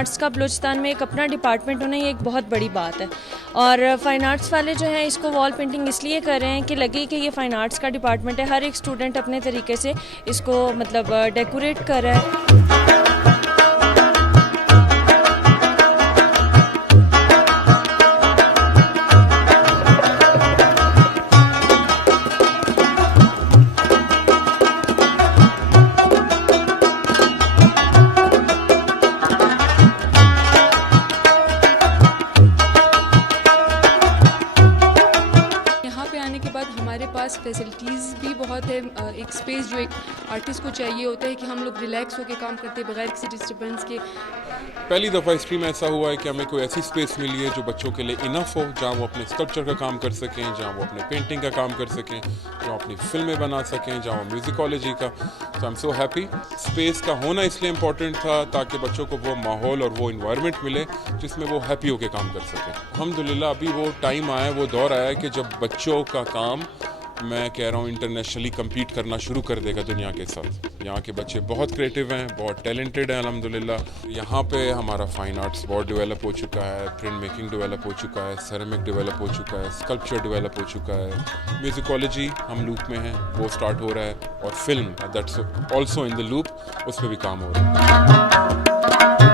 Arts का बलूचिस्तान में एक अपना डिपार्टमेंट होना ये एक बहुत बड़ी बात है। और फ़ाइन आर्ट्स वाले जो हैं इसको वॉल पेंटिंग इसलिए कर रहे हैं कि लगे कि ये फ़ाइन आर्ट्स का डिपार्टमेंट है, हर एक स्टूडेंट अपने तरीके से इसको मतलब डेकोरेट कर रहा है। हमारे पास फैसिलिटीज़ भी बहुत है, एक स्पेस जो एक आर्टिस्ट को चाहिए होता है कि हम लोग रिलैक्स होकर काम करते हैं बगैर किसी डिस्टर्बेंस के। पहली दफ़ा हिस्ट्री में ऐसा हुआ है कि हमें कोई ऐसी स्पेस मिली है जो बच्चों के लिए इनफ हो, जहाँ वो अपने स्कल्पचर का काम कर सकें, जहाँ वो अपने पेंटिंग का काम कर सकें, जहाँ अपनी फिल्में बना सकें, जहाँ वो म्यूज़िकोलॉजी का। तो I am so happy. Space का होना इसलिए इम्पॉर्टेंट था ताकि बच्चों को वो माहौल और वो इन्वायरमेंट मिले जिसमें वो हैप्पी होकर काम कर सकें। अल्हम्दुलिल्लाह अभी वो टाइम आया, वो दौर आया कि जब बच्चों का काम, मैं कह रहा हूँ, इंटरनेशनली कम्पीट करना शुरू कर देगा दुनिया के साथ। यहाँ के बच्चे बहुत क्रिएटिव हैं, बहुत टैलेंटेड हैं अल्हम्दुलिल्लाह। यहाँ पे हमारा फ़ाइन आर्ट्स बहुत डेवलप हो चुका है, प्रिंट मेकिंग डेवलप हो चुका है, सेरेमिक डेवलप हो चुका है, स्कल्पचर डेवलप हो चुका है, म्यूज़िकोलॉजी हम लूप में है, वो स्टार्ट हो रहा है, और film that's also in the loop, उस पर भी काम हो रहा है।